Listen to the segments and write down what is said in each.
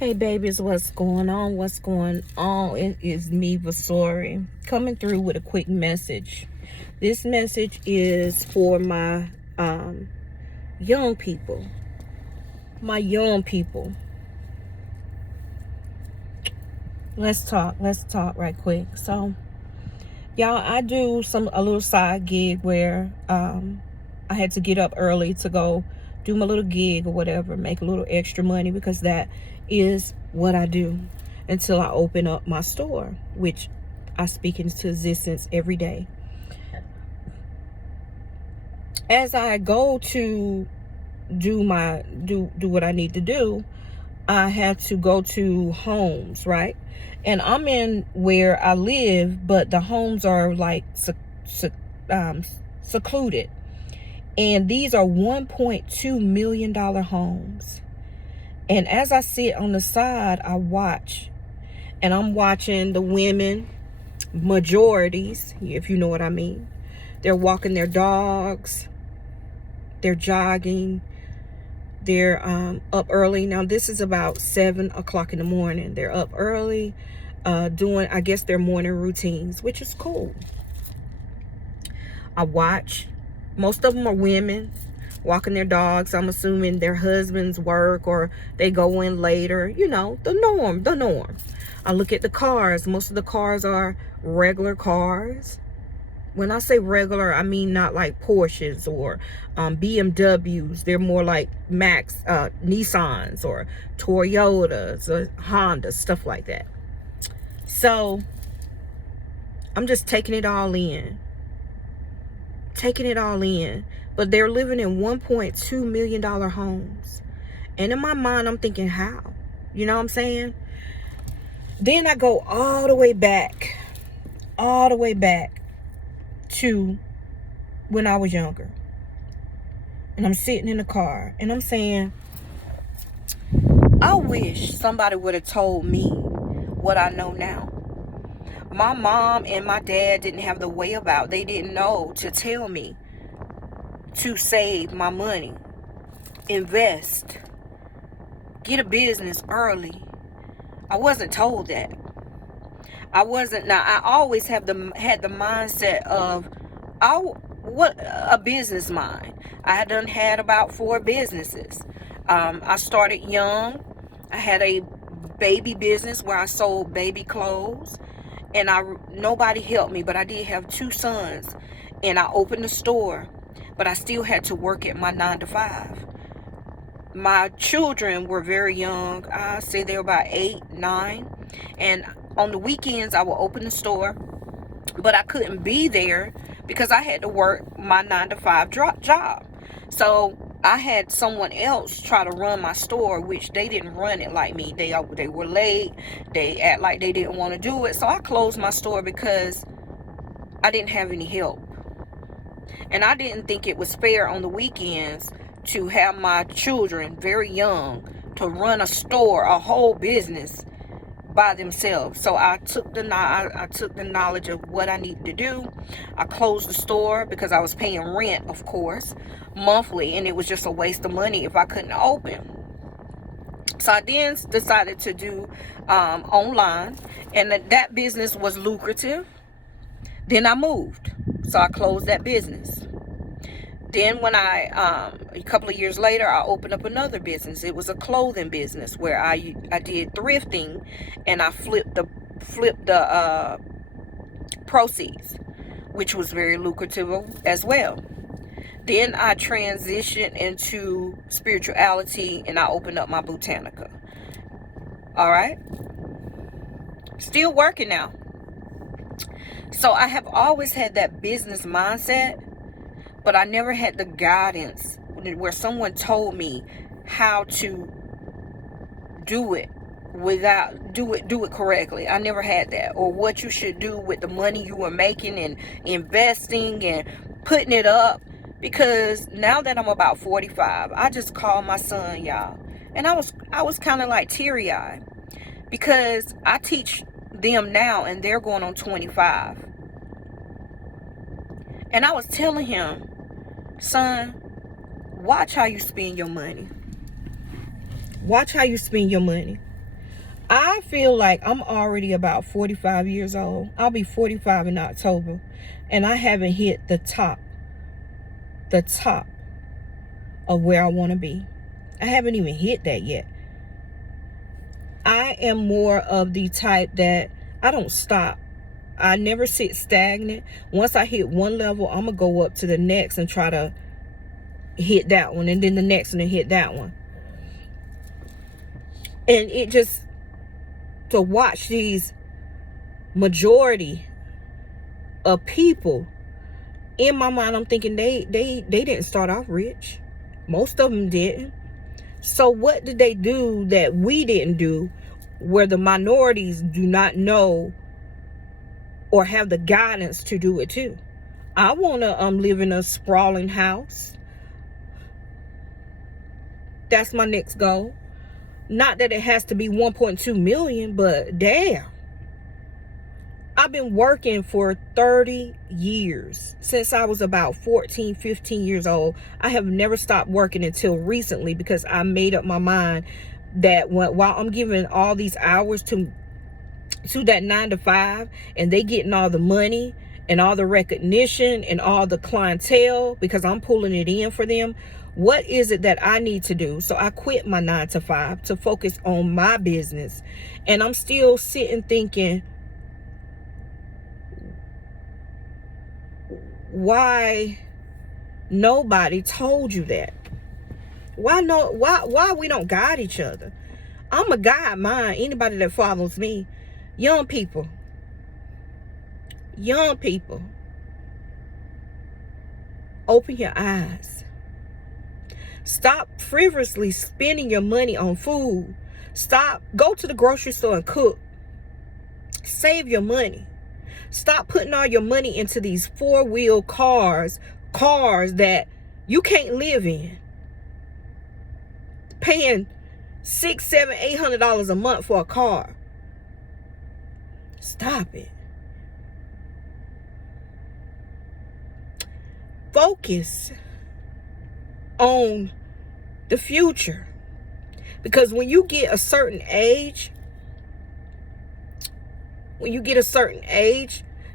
Hey babies, what's going on? What's going on? It is me, Vasori, coming through with a quick message. This message is for my young people. My young people. Let's talk right quick. So, y'all, I do a little side gig where I had to get up early to go do my little gig or whatever, make a little extra money, because that is what I do until I open up my store, which I speak into existence every day. As I go to do what I need to do, I have to go to homes, right? And I'm in where I live, but the homes are like secluded. And these are $1.2 million homes. And as I sit on the side, I watch. And I'm watching the women, majorities, if you know what I mean. They're walking their dogs. They're jogging. They're up early. Now, this is about 7 o'clock in the morning. They're up early doing, I guess, their morning routines, which is cool. I watch. Most of them are women walking their dogs. I'm assuming their husbands work or they go in later. You know, the norm. I look at the cars. Most of the cars are regular cars. When I say regular, I mean not like Porsches or BMWs. They're more like Nissans or Toyotas or Hondas, stuff like that. So I'm just taking it all in. But they're living in $1.2 million homes. And in my mind, I'm thinking, how? You know what I'm saying? Then I go all the way back to when I was younger. And I'm sitting in the car and I'm saying, I wish somebody would have told me what I know now. My mom and my dad didn't have the way about. They didn't know to tell me to save my money, invest, get a business early. I wasn't told that. I always had the mindset of, what a business mind. I had about 4 businesses. I started young. I had a baby business where I sold baby clothes, and nobody helped me, but I did have 2 sons, and I opened a store, but I still had to work at my 9 to 5. My children were very young. I say they were about 8, 9, and on the weekends I would open the store, but I couldn't be there because I had to work my 9 to 5 job. So I had someone else try to run my store, which they didn't run it like me. They were late. They act like they didn't want to do it. So I closed my store because I didn't have any help. And I didn't think it was fair on the weekends to have my children very young to run a store, a whole business by themselves. So I took the knowledge of what I needed to do. I closed the store because I was paying rent, of course, monthly, and it was just a waste of money if I couldn't open. So I then decided to do online, and that business was lucrative. Then I moved, so I closed that business. Then when a couple of years later, I opened up another business. It was a clothing business where I did thrifting, and I flipped the proceeds, which was very lucrative as well. Then I transitioned into spirituality, and I opened up my botanica. All right, still working now. So I have always had that business mindset, but I never had the guidance where someone told me how to do it do it correctly. I never had that, or what you should do with the money you were making and investing and putting it up. Because now that I'm about 45, I just called my son, y'all, and I was kind of like teary-eyed because I teach them now and they're going on 25. And I was telling him, son, watch how you spend your money. Watch how you spend your money. I feel like I'm already about 45 years old. I'll be 45 in October. And I haven't hit the top of where I want to be. I haven't even hit that yet. I am more of the type that I don't stop. I never sit stagnant. Once I hit one level, I'm going to go up to the next and try to hit that one. And then the next one and hit that one. And it just, to watch these majority of people, in my mind, I'm thinking they didn't start off rich. Most of them didn't. So what did they do that we didn't do, where the minorities do not know or have the guidance to do it too? I want to live in a sprawling house. That's my next goal. Not that it has to be 1.2 million, but damn. I've been working for 30 years. Since I was about 14, 15 years old. I have never stopped working until recently, because I made up my mind that while I'm giving all these hours to that 9 to 5, and they getting all the money and all the recognition and all the clientele, because I'm pulling it in for them, what is it that I need to do? So I quit my 9 to 5 to focus on my business. And I'm still sitting thinking, why nobody told you that? Why we don't guide each other? I'm a guide mine. Anybody that follows me. Young people, open your eyes. Stop frivolously spending your money on food. Go to the grocery store and cook. Save your money. Stop putting all your money into these 4-wheel cars that you can't live in. Paying $600, $700, $800 a month for a car. Stop it. Focus on the future. Because when you get a certain age,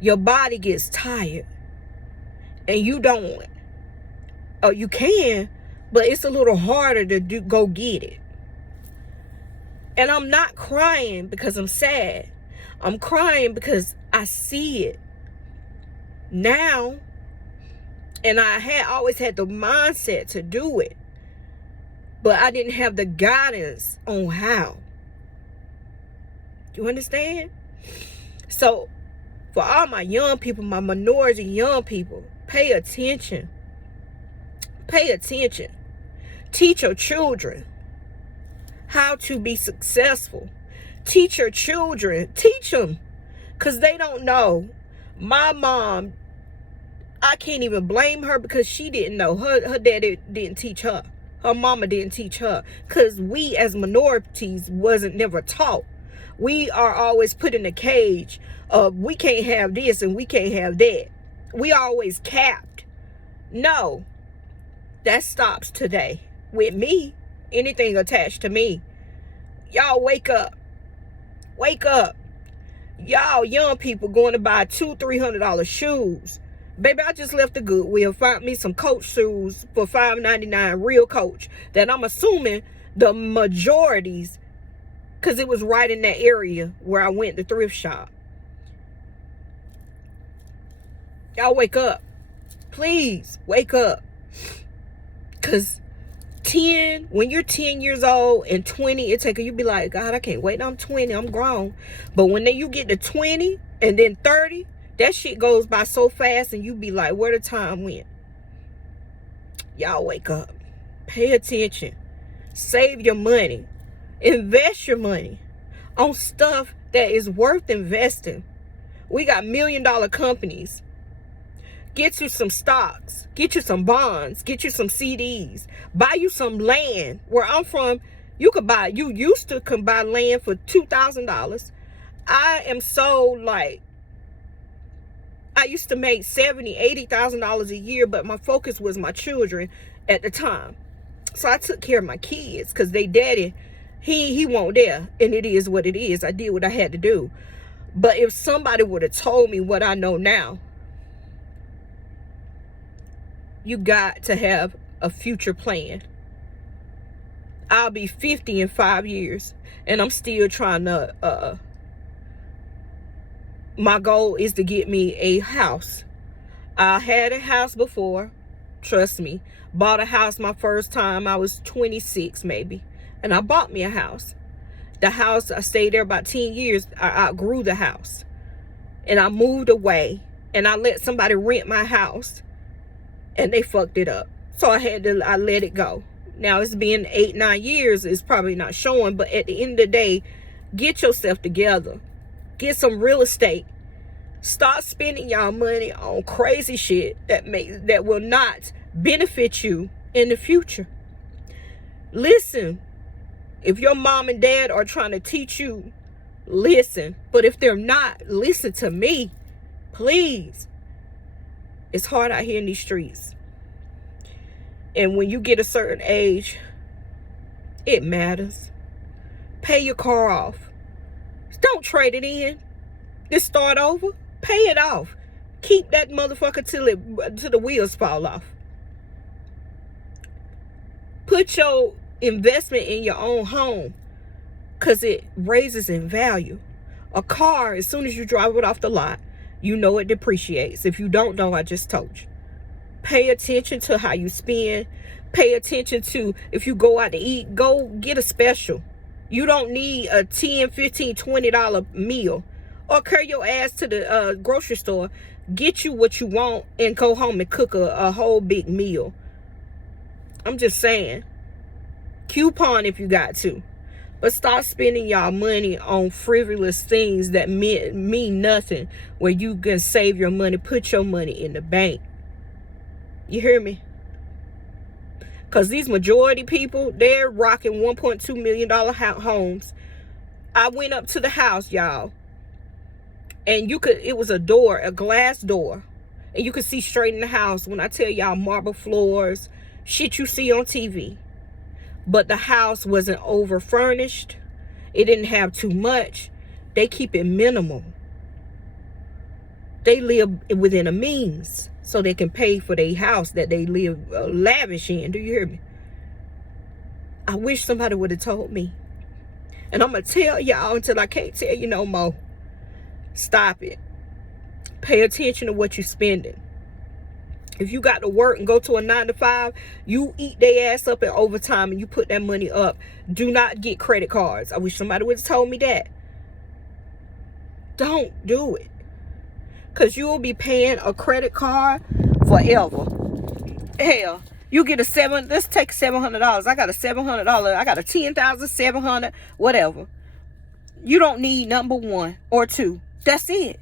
your body gets tired. And you don't, you can, but it's a little harder to go get it. And I'm not crying because I'm sad. I'm crying because I see it now. And I had always had the mindset to do it. But I didn't have the guidance on how. You understand? So, for all my young people, my minority young people, pay attention. Pay attention. Teach your children how to be successful. Teach your children. Teach them. Because they don't know. My mom, I can't even blame her, because she didn't know. Her daddy didn't teach her. Her mama didn't teach her. Because we as minorities wasn't never taught. We are always put in a cage of we can't have this and we can't have that. We always capped. No. That stops today. With me. Anything attached to me. Y'all wake up. Wake up. Y'all young people going to buy $200, $300 shoes. Baby, I just left the Goodwill, found me some Coach shoes for $5.99, real Coach, that I'm assuming the majorities, because it was right in that area where I went to thrift shop. Y'all wake up. Please, wake up. Because when you're 10 years old and 20, you be like, God, I can't wait. I'm 20, I'm grown. But when you get to 20 and then 30, that shit goes by so fast, and you be like, where the time went? Y'all wake up. Pay attention. Save your money. Invest your money on stuff that is worth investing. We got $1 million companies. Get you some stocks. Get you some bonds. Get you some CDs. Buy you some land. Where I'm from, you used to buy land for $2,000. I am so I used to make $70,000, $80,000 a year, but my focus was my children at the time. So I took care of my kids because they daddy He won't there. And it is what it is. I did what I had to do. But if somebody would have told me what I know now, you got to have a future plan. I'll be 50 in 5 years, and I'm still trying to, my goal is to get me a house. I had a house before, trust me. Bought a house my first time, I was 26 maybe, and I bought me a house. The house, I stayed there about 10 years. I outgrew the house, and I moved away, and I let somebody rent my house, and they fucked it up. So I let it go. Now it's been 8-9 years. It's probably not showing, but at the end of the day, get yourself together. Get some real estate. Start spending y'all money on crazy shit that will not benefit you in the future. Listen, if your mom and dad are trying to teach you, listen. But if they're not, listen to me, please. It's hard out here in these streets. And when you get a certain age, it matters. Pay your car off. Don't trade it in. Just start over. Pay it off. Keep that motherfucker till the wheels fall off. Put your investment in your own home, because it raises in value. A car, as soon as you drive it off the lot, you know it depreciates. If you don't know, I just told you. Pay attention to how you spend. Pay attention to, if you go out to eat, go get a special. You don't need a $10, $15, $20 meal. Or carry your ass to the grocery store. Get you what you want and go home and cook a whole big meal. I'm just saying. Coupon if you got to. But start spending y'all money on frivolous things that mean nothing. Where you can save your money. Put your money in the bank. You hear me? Because these majority people, they're rocking $1.2 million homes. I went up to the house, y'all. And it was a door, a glass door. And you could see straight in the house. When I tell y'all, marble floors, shit you see on TV. But the house wasn't over furnished. It didn't have too much. They keep it minimal. They live within a means, so they can pay for their house that they live lavish in. Do you hear me? I wish somebody would have told me. And I'm going to tell y'all until I can't tell you no more. Stop it. Pay attention to what you're spending. If you got to work and go to a 9-to-5, you eat their ass up in overtime and you put that money up. Do not get credit cards. I wish somebody would have told me that. Don't do it. Because you will be paying a credit card forever. Hell, you get let's take $700. I got a $700. I got a $10,700, whatever. You don't need number 1 or 2. That's it.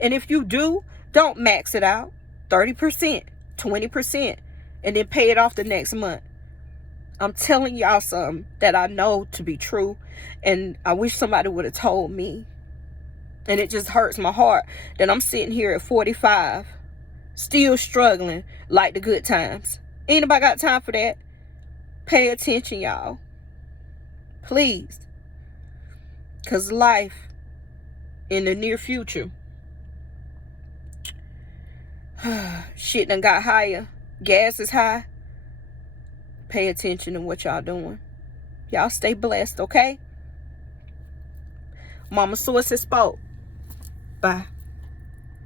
And if you do, don't max it out. 30%, 20, and then pay it off the next month. I'm telling y'all something that I know to be true, and I wish somebody would have told me. And it just hurts my heart that I'm sitting here at 45, still struggling like the good times. Ain't nobody got time for that. Pay attention, y'all. Please. Because life in the near future, shit done got higher. Gas is high. Pay attention to what y'all doing. Y'all stay blessed, okay? Mama Source has spoke. Bye.